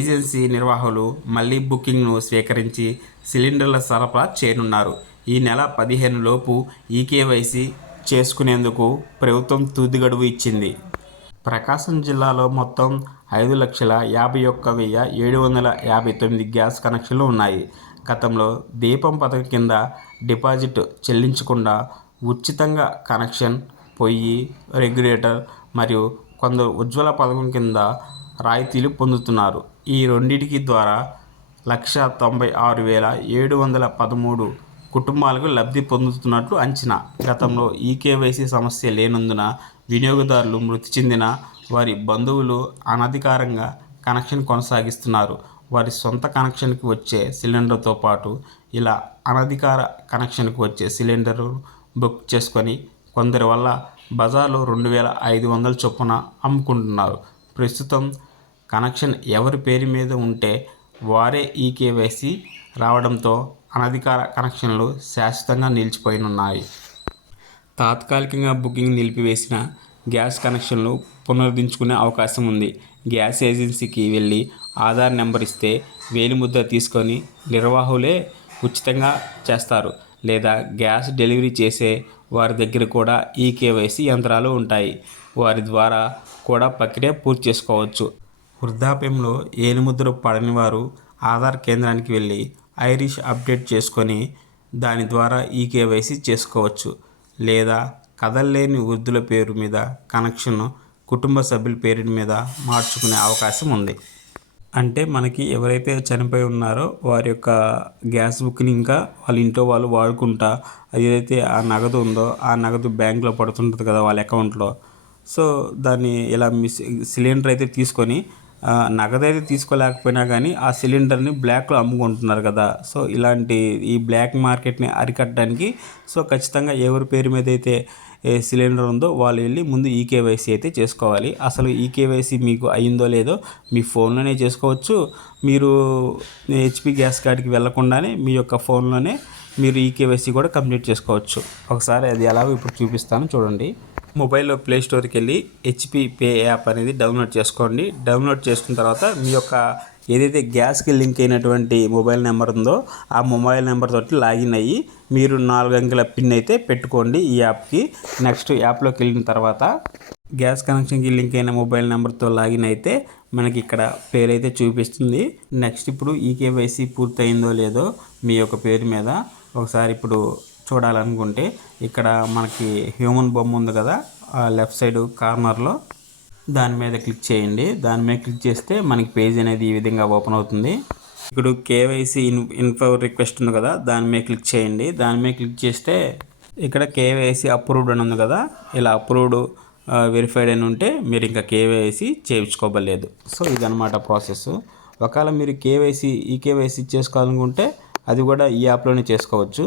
Agency నిర్వాహకులు మళ్లీ బుకింగ్ను స్వీకరించి సిలిండర్ల సరఫరా చేయనున్నారు. ఈ నెల 15 లోపు ఈకేవైసీ చేసుకునేందుకు ప్రభుత్వం తుది గడువు ఇచ్చింది. ప్రకాశం జిల్లాలో మొత్తం 5,51,759 గ్యాస్ కనెక్షన్లు ఉన్నాయి. గతంలో దీపం పథకం కింద డిపాజిట్ చెల్లించకుండా ఉచితంగా కనెక్షన్, పొయ్యి, రెగ్యులేటర్ మరియు కొందరు ఉజ్వల పథకం కింద రాయితీలు పొందుతున్నారు. ఈ రెండింటి ద్వారా 1,96,713 కుటుంబాలకు లబ్ధి పొందుతున్నట్లు అంచనా. గతంలో ఈకేవైసీ సమస్య లేనందున వినియోగదారులు మృతి చెందిన వారి బంధువులు అనధికారంగా కనెక్షన్ కొనసాగిస్తున్నారు. వారి సొంత కనెక్షన్కి వచ్చే సిలిండర్తో పాటు ఇలా అనధికార కనెక్షన్కి వచ్చే సిలిండర్ బుక్ చేసుకొని కొందరి వల్ల బజార్లో 2,500 చొప్పున అమ్ముకుంటున్నారు. ప్రస్తుతం కనెక్షన్ ఎవరి పేరు మీద ఉంటే వారే ఈకేవైసీ రావడంతో అనధికార కనెక్షన్లు శాశ్వతంగా నిలిచిపోయినున్నాయి. తాత్కాలికంగా బుకింగ్ నిలిపివేసిన గ్యాస్ కనెక్షన్లు పునరుద్ధరించుకునే అవకాశం ఉంది. గ్యాస్ ఏజెన్సీకి వెళ్ళి ఆధార్ నెంబర్ ఇస్తే వేలిముద్ర తీసుకొని నిర్వాహకులే ఉచితంగా చేస్తారు. లేదా గ్యాస్ డెలివరీ చేసే వారి దగ్గర కూడా ఈకేవైసీ యంత్రాలు ఉంటాయి. వారి ద్వారా కూడా ప్రక్రియ పూర్తి చేసుకోవచ్చు. వృద్ధాప్యంలో ఏలిముద్ర పడని వారు ఆధార్ కేంద్రానికి వెళ్ళి ఐరిష్ అప్డేట్ చేసుకొని దాని ద్వారా ఈకేవైసీ చేసుకోవచ్చు. లేదా కదలలేని వృద్ధుల పేరు మీద కనెక్షన్ కుటుంబ సభ్యుల పేరు మీద మార్చుకునే అవకాశం ఉంది. అంటే మనకి ఎవరైతే చనిపోయి ఉన్నారో వారి యొక్క గ్యాస్ బుక్ని ఇంకా వాళ్ళ ఇంట్లో వాళ్ళు వాడుకుంటా ఏదైతే ఆ నగదు ఉందో ఆ నగదు బ్యాంకులో పడుతుంటుంది కదా వాళ్ళ అకౌంట్లో. సో దాన్ని ఇలా సిలిండర్ అయితే తీసుకొని నగదైతే తీసుకోలేకపోయినా కానీ ఆ సిలిండర్ని బ్లాక్లో అమ్ముకుంటున్నారు కదా. సో ఇలాంటి ఈ బ్లాక్ మార్కెట్ని అరికట్టడానికి సో ఖచ్చితంగా ఎవరి పేరు మీద అయితే సిలిండర్ ఉందో వాళ్ళు వెళ్ళి ముందు ఈకేవైసీ అయితే చేసుకోవాలి. అసలు ఈకేవైసీ మీకు అయిందో లేదో మీ ఫోన్లోనే చేసుకోవచ్చు. మీరు హెచ్పి గ్యాస్ కార్డ్కి వెళ్లకుండానే మీ యొక్క ఫోన్లోనే మీరు ఈకేవైసీ కూడా కంప్లీట్ చేసుకోవచ్చు. ఒకసారి అది ఎలాగో ఇప్పుడు చూపిస్తాను చూడండి. మొబైల్లో ప్లే స్టోర్కి వెళ్ళి హెచ్పి పే యాప్ అనేది డౌన్లోడ్ చేసుకోండి. డౌన్లోడ్ చేసుకున్న తర్వాత మీ యొక్క ఏదైతే గ్యాస్కి లింక్ అయినటువంటి మొబైల్ నెంబర్ ఉందో ఆ మొబైల్ నెంబర్ తోటి లాగిన్ అయ్యి మీరు 4 అంకెల పిన్ అయితే పెట్టుకోండి ఈ యాప్కి. నెక్స్ట్ యాప్లోకి వెళ్ళిన తర్వాత గ్యాస్ కనెక్షన్కి లింక్ అయిన మొబైల్ నెంబర్తో లాగిన్ అయితే మనకి ఇక్కడ పేరు అయితే చూపిస్తుంది. నెక్స్ట్ ఇప్పుడు ఈకేవైసీ పూర్తయిందో లేదో మీ యొక్క పేరు మీద ఒకసారి ఇప్పుడు చూడాలనుకుంటే ఇక్కడ మనకి హ్యూమన్ బొమ్మ ఉంది కదా లెఫ్ట్ సైడ్ కార్నర్లో, దాని మీద క్లిక్ చేయండి. దాని మీద క్లిక్ చేస్తే మనకి పేజ్ అనేది ఈ విధంగా ఓపెన్ అవుతుంది. ఇప్పుడు కేవైసీ ఇన్ఫో రిక్వెస్ట్ ఉంది కదా దాని మీద క్లిక్ చేయండి. దాని మీద క్లిక్ చేస్తే ఇక్కడ కేవైసీ అప్రూవ్డ్ అని ఉంది కదా, ఇలా అప్రూవ్డ్ వెరిఫైడ్ అని ఉంటే మీరు ఇంకా కేవైసీ చేయించుకోవలేదు. సో ఇదనమాట ప్రాసెస్. ఒకవేళ మీరు ఈకేవైసీ చేసుకోవాలనుకుంటే అది కూడా ఈ యాప్లోనే చేసుకోవచ్చు.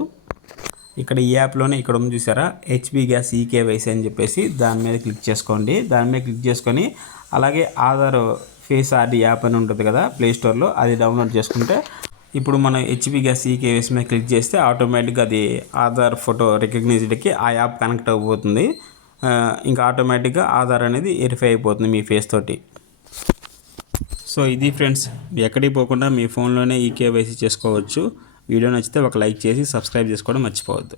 ఇక్కడ ఈ యాప్లోనే ఇక్కడ ఉంది చూసారా హెచ్పి గ్యాస్ ఈకేవైసీ అని చెప్పేసి దాని మీద క్లిక్ చేసుకోండి. దాని మీద క్లిక్ చేసుకొని అలాగే ఆధార్ ఫేస్ ఆర్డీ యాప్ అని ఉంటుంది కదా ప్లే స్టోర్లో, అది డౌన్లోడ్ చేసుకుంటే ఇప్పుడు మనం హెచ్పి గ్యాస్ ఈకేవైసీ మీద క్లిక్ చేస్తే ఆటోమేటిక్గా అది ఆధార్ ఫోటో రికగ్నైజ్డ్కి ఆ యాప్ కనెక్ట్ అయిపోతుంది. ఇంకా ఆటోమేటిక్గా ఆధార్ అనేది వెరిఫై అయిపోతుంది మీ ఫేస్ తోటి. సో ఇది ఫ్రెండ్స్, ఎక్కడికి పోకుండా మీ ఫోన్లోనే ఈకేవైసీ చేసుకోవచ్చు. వీడియో నచ్చితే ఒక లైక్ చేసి సబ్స్క్రైబ్ చేసుకోవడం మర్చిపోవద్దు.